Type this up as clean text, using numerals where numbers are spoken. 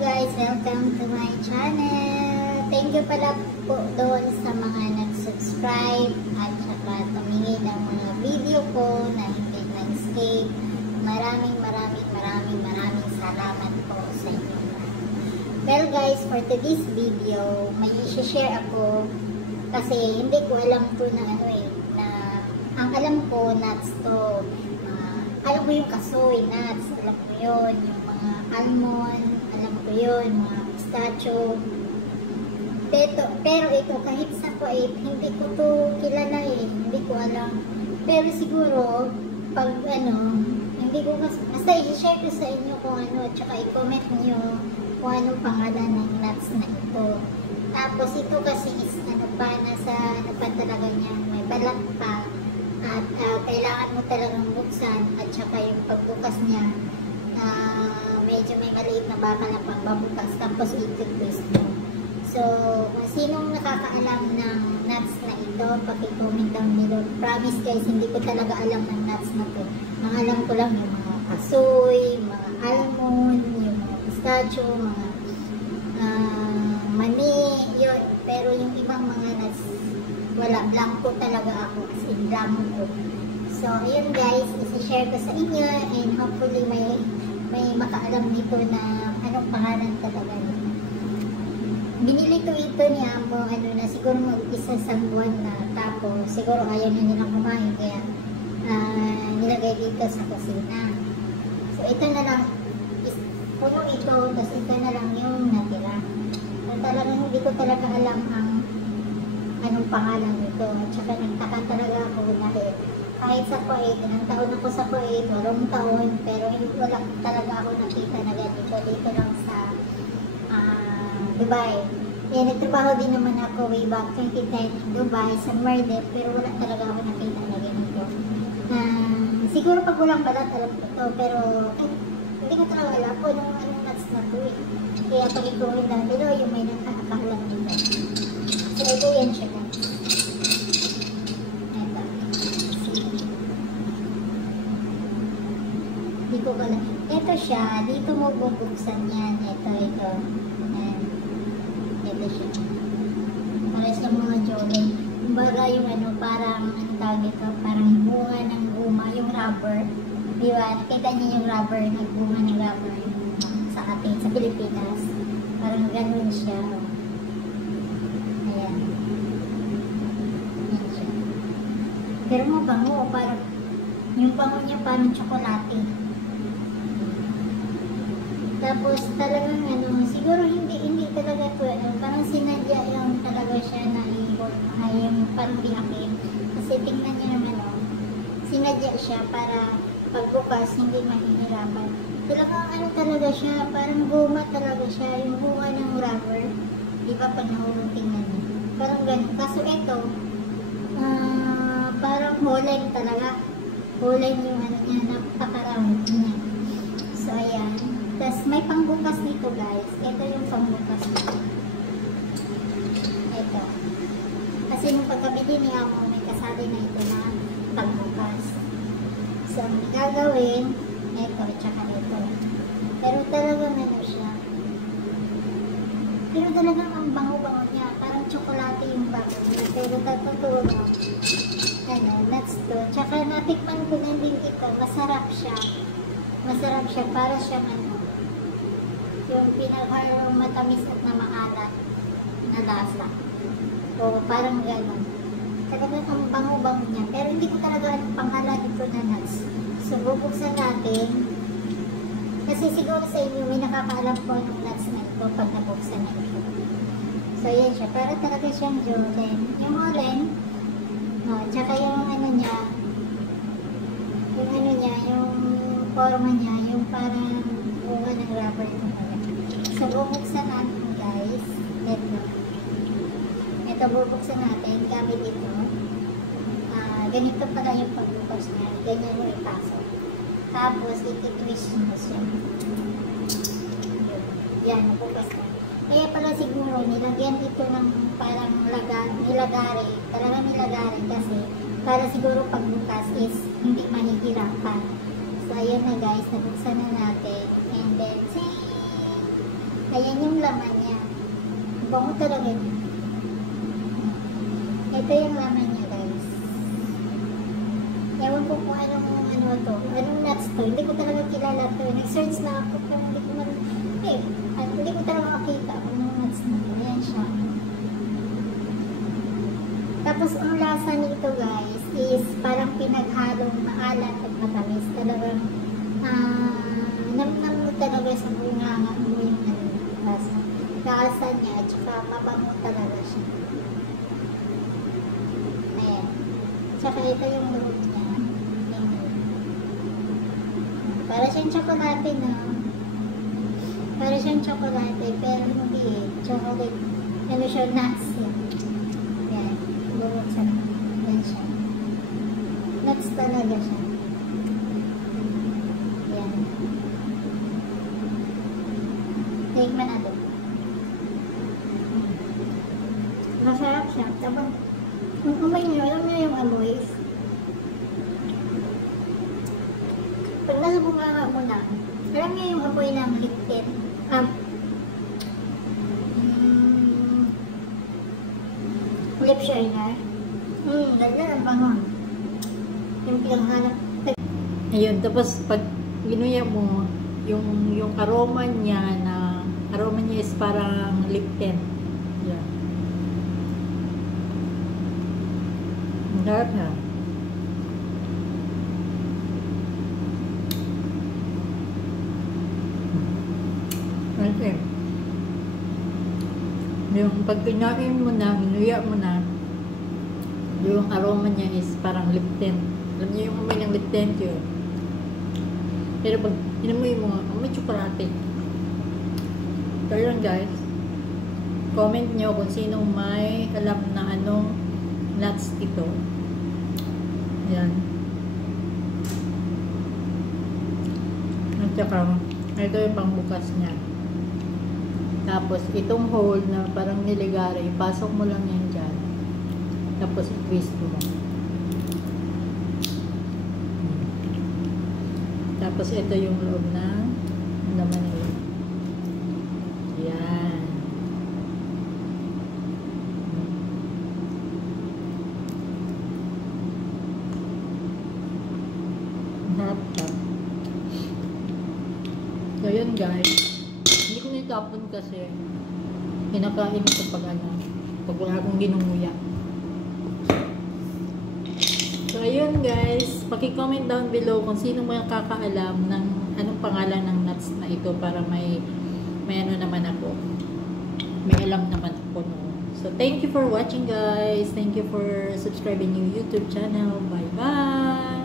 guys, welcome to my channel. Thank you pala po doon sa mga nag-subscribe at saka tumingin ng mga video ko na hindi nag-skip. Maraming salamat po sa inyo. Well guys, for today's video, may i-share ako kasi hindi ko alam to na na ang alam ko nuts to. Alam ko yung kasoy nuts, alam ko yun, yung mga almond, alam ko yun, mga pistachio. Pero ito, kahit sa kuwait, hindi ko to kilala hindi ko alam. Pero siguro, pag hindi ko basta i-share ko sa inyo kung at saka i-comment nyo kung anong pangalan ng nuts na ito. Tapos ito kasi is nasa talaga niya, may balat pa. At kailangan mo talagang buksan at saka yung pagbukas niya medyo may maliit na baka na pagbabukas tapos i-twist mo. So, kung sinong nakakaalam ng nuts na ito, paki-comment down below. Promise guys, hindi ko talaga alam ng nuts na to. Ang alam ko lang yung mga kasoy, mga almond, yung mga pistachio, mga mani, yun. Pero yung ibang mga nuts, wala, blanco talaga ako, as in blanco. So, ayun guys, isi-share ko sa inyo and hopefully may makaalam nito na anong pangalan talaga nito. Binili ko ito ni Amo, na siguro mag-isa sa buwan na, tapos siguro ayaw na nilang kumain, kaya nilagay dito sa kusina. So, ito na lang, puno ito, tapos ito na lang yung natira. So, talagang hindi ko talaga alam ang anong pangalan nito. At saka nagtaka talaga ako dahil kahit sa Kuwait, ilang taon ako sa Kuwait, 8 taon, pero wala talaga ako nakita na ganito. Dito lang sa Dubai. Nagtrabaho din naman ako way back 2010 in Dubai, sa Merde, pero wala talaga ako nakita na ganito. Siguro pag walang balat, alam ko ito, pero hindi ko talaga alam po anong nuts na ito Kaya pag i-comment lang dito, yung may nakakaalam nito. So, ito yan siya guys. Ito. Di ko pala. Ito siya. Dito mo bubuksan yan. Ito. Ayan. Ito siya. Para sa mga jogging. Kumbaga yung parang, tawag ito, parang bunga ng guma, yung rubber. Di ba? Nakita niyo yung rubber, nagbunga ng rubber sa atin, sa Pilipinas. Parang ganun siya. Pero mabango, parang yung bango niya parang tsokolate. Tapos talagang siguro hindi talaga ito, parang sinadya yung talaga siya na yung parang diakin. Kasi tingnan niyo naman, sinadya siya para pagbukas hindi mahihirapan. Talagang talaga siya, parang guma talaga siya, yung bunga ng rubber. Di ba pag nahulong tingnan niyo? Parang ganun. Kaso ito, parang holland talaga. Holland yung niya, napaka-round niya. So, ayan. Tapos, may pangbukas dito, guys. Ito yung pangbukas dito. Ito. Kasi nung pagkabili niya ako, may kasali na ito na pangbukas. So, ang gagawin, ito, tsaka ito. Pero talagang siya. Pero talagang ang bango-bango niya. Parang tsokolate yung bango niya. Pero totoo na. Nuts to. Tsaka natikman ko na din ito. Masarap siya. Masarap siya. Para siyang yung pinagharong matamis at na maalat na lasa. O parang gano'n. Talagang ang bango-bango niya. Pero hindi ko talaga pangalan ito na nuts. So bubuksan natin. Kasi siguro sa inyo may nakakaalam po ng nuts na ito pag nabuksan na ito. So yan siya. Para talaga siyang Jolene. Yung Jolene, tsaka yung niya, yung forma niya, yung parang bunga ng rubber talaga. So, bubuksan natin guys. Ito bubuksan natin gamit ito. Ganito pala yung pagbukas niya. Ganyan yung ipasok. Tapos, iti-twist mo siya. Yan, nabukas na. Kaya pala siguro nilagyan ito ng parang nilagari. Talagang nilagari kasi para siguro pagbukas is hindi mahihirapan. So ayan na guys, nabuksan na natin. And then, Ayan yung laman niya. Bango talaga niya. Ito yung laman niya, guys. Ewan ko kung ano to. Anong nuts to. Hindi ko talaga kilala to. Nag-search na ako pero hindi ko hindi ko talaga makita kung anong nuts na to. Ayan siya. Tapos ang lasa nito, guys, is parang pinaghalong maalat at matamis. Talagang namnam mo talaga sa bunganga mo yung lasa. Lasa niya at saka mabango talaga siya. Ayan. Tsaka ito yung loob niya. Para siyang tsokolate na. Para siyang tsokolate pero hindi eh. Chocolate. Ano siya, nuts yan. Ayan. Bubuksan na. Ayan siya. Nuts talaga siya. Ayan. Tignan natin. Masarap siya. Tabang. Ang amoy nyo, alam nyo yung amoy. Pag nasa bunganga mo na, alam nyo yung amoy ng liptin. Lip shiner. Lagyan ang bangon. Yung pinanghanap. Ayun, tapos pag ginuya mo, yung aroma niya is parang lip tint. Yan. Ang sarap na. Okay. Yung pag kinain mo na, ginuya mo na, yung aroma niya is parang lip tint. Alam niyo yung amoy ng lip tint yun. Pero pag inamoy mo, amoy tsokolate. So yun guys, comment nyo kung sinong may alam na anong nuts ito. Yan. At saka, ito yung pangbukas niya. Tapos, itong hole na parang niligara, ipasok mo lang yan dyan. Tapos, i-twist mo. Tapos, ito yung loob ng laman nila. Yan. Harap-harap. So, yun guys. Hindi ko nitapon kasi kinakain ko pag wala akong ginunguya. So, ayun guys. Paki-comment down below kung sino makakaalam ng anong pangalan ng nuts na ito para may ano naman ako. May alam naman ako, no? So, thank you for watching guys. Thank you for subscribing yung YouTube channel. Bye-bye!